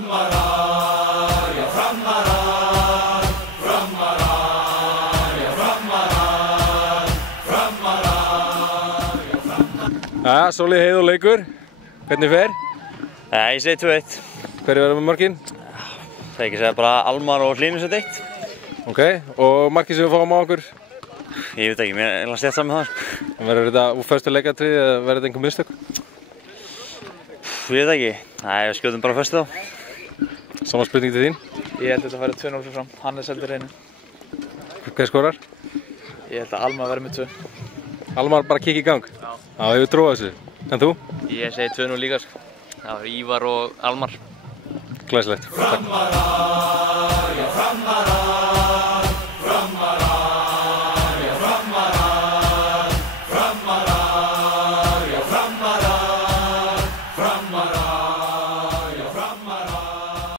Framarar, já framarar, framarar, já framarar, framarar, já framarar. Ja, solid heiður leikur. Hvernig fer? Ég segi 2-1. Hverju verður með mörkin? Það ekki segja bara Almar og Hlynur seti 1. Ok, og markið sem við fáum á okkur? Ég veit ekki, mér er alveg stjætt saman með það. Verður þetta úr fyrstu leikatriði eða verður þetta einhver mistök? Ég veit ekki. Nei, við skjóðum bara fyrstu þá. Sama spurning til þín. Ég held að þetta færi 2-0 fyrir fram. Hannes heldur hreinu. Hver skorar? Ég held að Almar verði með 2. Almar bara kikki í gang? Já. Já, hefur trú á þessu. En þú? Ég segi 2-0 líka sko. Það var Ívar og Almar. Glæsilegt. Framarar, já framarar.